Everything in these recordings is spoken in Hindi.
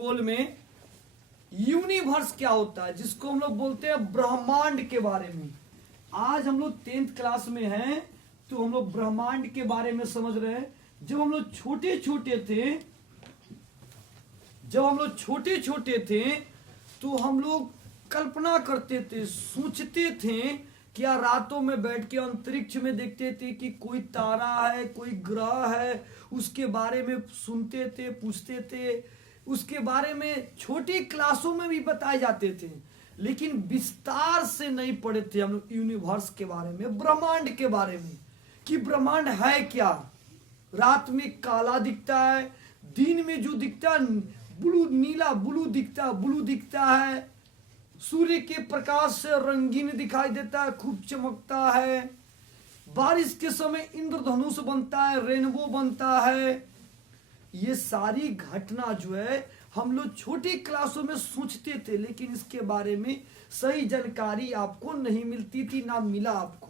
भूगोल में यूनिवर्स क्या होता है, जिसको हम लोग बोलते हैं ब्रह्मांड के बारे में। आज हम लोग 10th क्लास में हैं तो हम लोग ब्रह्मांड के बारे में समझ रहे हैं। जब हम लोग छोटे छोटे थे तो हम लोग कल्पना करते थे, सोचते थे, क्या रातों में बैठ के अंतरिक्ष में देखते थे कि कोई तारा है, कोई ग्रह है, उसके बारे में सुनते थे, पूछते थे, उसके बारे में छोटी क्लासों में भी बताए जाते थे, लेकिन विस्तार से नहीं पढ़े थे हम लोग यूनिवर्स के बारे में, ब्रह्मांड के बारे में, कि ब्रह्मांड है क्या। रात में काला दिखता है, दिन में जो दिखता है ब्लू, नीला ब्लू दिखता है, सूर्य के प्रकाश से रंगीन दिखाई देता है, खूब चमकता है, बारिश के समय इंद्रधनुष बनता है, रेनबो बनता है। ये सारी घटना जो है हम लोग छोटी क्लासों में सोचते थे, लेकिन इसके बारे में सही जानकारी आपको नहीं मिलती थी, ना मिला आपको।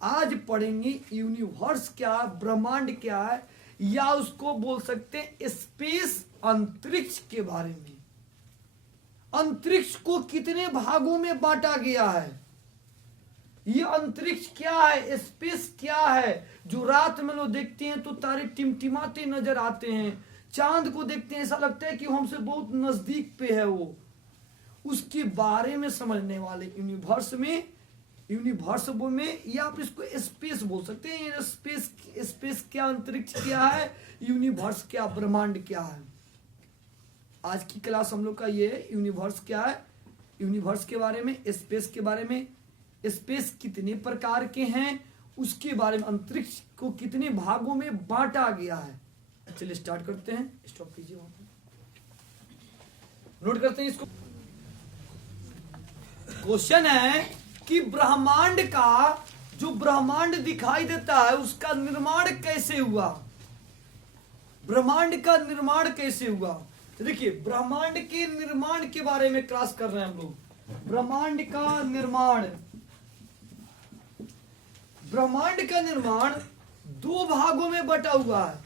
आज पढ़ेंगे यूनिवर्स क्या है, ब्रह्मांड क्या है, या उसको बोल सकते हैं स्पेस, अंतरिक्ष के बारे में। अंतरिक्ष को कितने भागों में बांटा गया है, ये अंतरिक्ष क्या है, स्पेस क्या है। जो रात में लोग देखते हैं तो तारे टिमटिमाते नजर आते हैं, चांद को देखते हैं ऐसा लगता है कि हमसे बहुत नजदीक पे है वो। उसके बारे में समझने वाले यूनिवर्स में, या आप इसको स्पेस बोल सकते हैं। स्पेस क्या, अंतरिक्ष क्या है, यूनिवर्स क्या, ब्रह्मांड क्या है। आज की क्लास हम लोग का ये है, यूनिवर्स क्या है, यूनिवर्स के बारे में, स्पेस के बारे में, स्पेस कितने प्रकार के हैं उसके बारे में, अंतरिक्ष को कितने भागों में बांटा गया है। चलिए स्टार्ट करते हैं, स्टॉप कीजिए, वहां पर नोट करते हैं इसको। क्वेश्चन है कि ब्रह्मांड का, जो ब्रह्मांड दिखाई देता है उसका निर्माण कैसे हुआ, ब्रह्मांड का निर्माण कैसे हुआ। तो देखिए, ब्रह्मांड के निर्माण के बारे में क्लास कर रहे हैं हम लोग। ब्रह्मांड का निर्माण दो भागों में बटा हुआ है,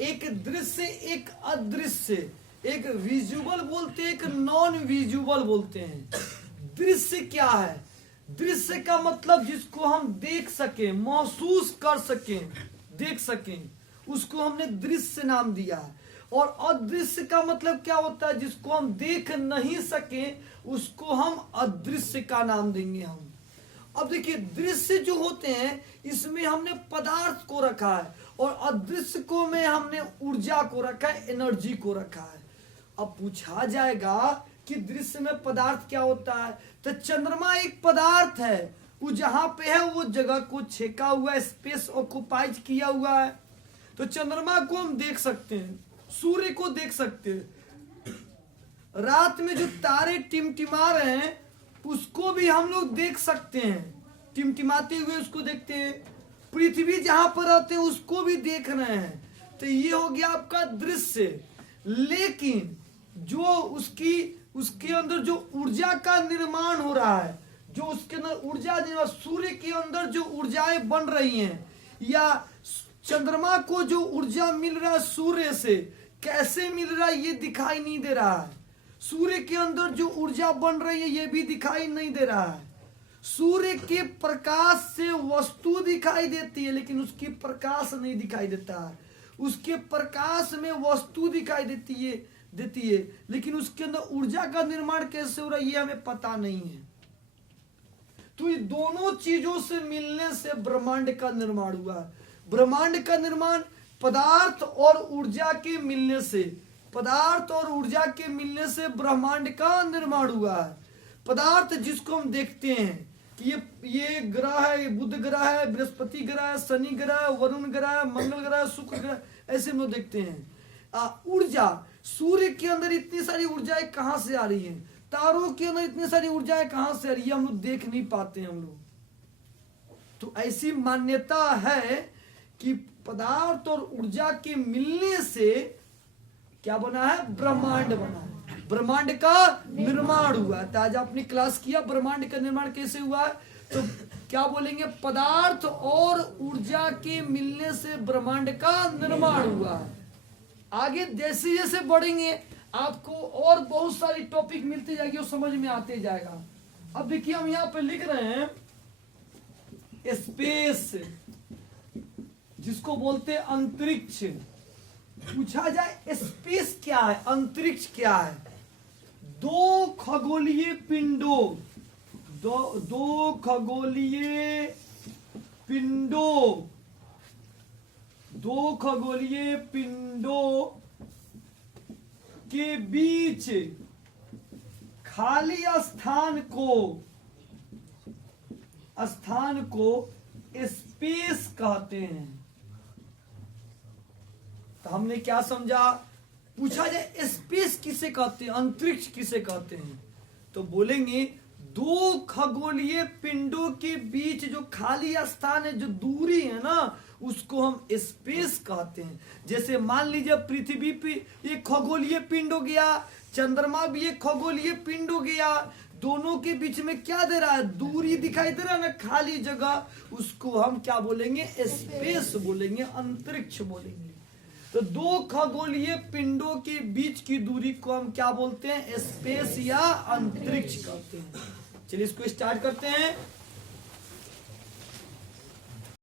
एक दृश्य एक अदृश्य, एक विजुअल बोलते हैं, एक नॉन विजुअल बोलते हैं। दृश्य क्या है, दृश्य का मतलब जिसको हम देख सकें, महसूस कर सकें, देख सकें, उसको हमने दृश्य नाम दिया है। और अदृश्य का मतलब क्या होता है, जिसको हम देख नहीं सके उसको हम अदृश्य का नाम देंगे हम। अब देखिए, दृश्य जो होते हैं इसमें हमने पदार्थ को रखा है, और अदृश्य को में हमने ऊर्जा को रखा है, एनर्जी को रखा है। अब पूछा जाएगा कि दृश्य में पदार्थ क्या होता है, तो चंद्रमा एक पदार्थ है, वो जहां पे है वो जगह को छेका हुआ है, स्पेस ऑक्युपाइज किया हुआ है। तो चंद्रमा को हम देख सकते हैं, सूर्य को देख सकते हैं, रात में जो तारे टिमटिमा रहे हैं उसको भी हम लोग देख सकते हैं, टिमटिमाते हुए उसको देखते हैं। पृथ्वी जहां पर रहते हैं उसको भी देख रहे हैं। तो ये हो गया आपका दृश्य। लेकिन जो उसके अंदर जो ऊर्जा का निर्माण हो रहा है, जो उसके अंदर ऊर्जा, सूर्य के अंदर जो ऊर्जाएं बन रही हैं, या चंद्रमा को जो ऊर्जा मिल रहा है सूर्य से, कैसे मिल रहा है ये दिखाई नहीं दे रहा है। सूर्य के अंदर जो ऊर्जा बन रही है ये भी दिखाई नहीं दे रहा है। सूर्य के प्रकाश से वस्तु दिखाई देती है, लेकिन उसकी प्रकाश नहीं दिखाई देता है। उसके प्रकाश में वस्तु दिखाई देती है, लेकिन उसके अंदर ऊर्जा का निर्माण कैसे हो रहा है ये हमें पता नहीं है। तो ये दोनों चीजों से मिलने से ब्रह्मांड का निर्माण हुआ है। ब्रह्मांड का निर्माण पदार्थ और ऊर्जा के मिलने से, पदार्थ और ऊर्जा के मिलने से ब्रह्मांड का निर्माण हुआ है। पदार्थ जिसको हम देखते हैं कि ये ग्रह है, ये बुध ग्रह है, बृहस्पति ग्रह है, शनि ग्रह है, वरुण ग्रह है, मंगल ग्रह है, शुक्र ग्रह, ऐसे हम लोग देखते हैं। ऊर्जा, सूर्य के अंदर इतनी सारी ऊर्जाएं कहां से आ रही हैं, तारों के अंदर इतनी सारी ऊर्जाएं कहां से आ रही है, हम लोग देख नहीं पाते हैं हम लोग। तो ऐसी मान्यता है कि पदार्थ और ऊर्जा के मिलने से क्या बना है, ब्रह्मांड बना है, ब्रह्मांड का निर्माण हुआ है। तो आज आपने क्लास किया ब्रह्मांड का निर्माण कैसे हुआ है, तो क्या बोलेंगे, पदार्थ और ऊर्जा के मिलने से ब्रह्मांड का निर्माण हुआ है। आगे जैसे जैसे बढ़ेंगे आपको और बहुत सारी टॉपिक मिलती जाएगी और समझ में आते जाएगा। अब देखिए हम यहाँ पे लिख रहे हैं स्पेस, जिसको बोलते हैं अंतरिक्ष। पूछा जाए स्पेस क्या है, अंतरिक्ष क्या है? दो खगोलीय पिंडों, दो खगोलीय पिंडों, दो खगोलीय पिंडों के बीच खाली स्थान को स्पेस कहते हैं। तो हमने क्या समझा? पूछा जाए स्पेस किसे कहते हैं, अंतरिक्ष किसे कहते हैं, तो बोलेंगे दो खगोलीय पिंडों के बीच जो खाली स्थान है, जो दूरी है ना, उसको हम स्पेस कहते हैं। जैसे मान लीजिए पृथ्वी पे एक खगोलीय पिंड हो गया, चंद्रमा भी एक खगोलीय पिंड हो गया, दोनों के बीच में क्या दे रहा है? दूरी दिखाई दे रहा है ना, खाली जगह, उसको हम क्या बोलेंगे? स्पेस बोलेंगे, अंतरिक्ष बोलेंगे। तो दो खगोलीय पिंडों के बीच की दूरी को हम क्या बोलते हैं? स्पेस या अंतरिक्ष कहते हैं। चलिए इसको स्टार्ट करते हैं।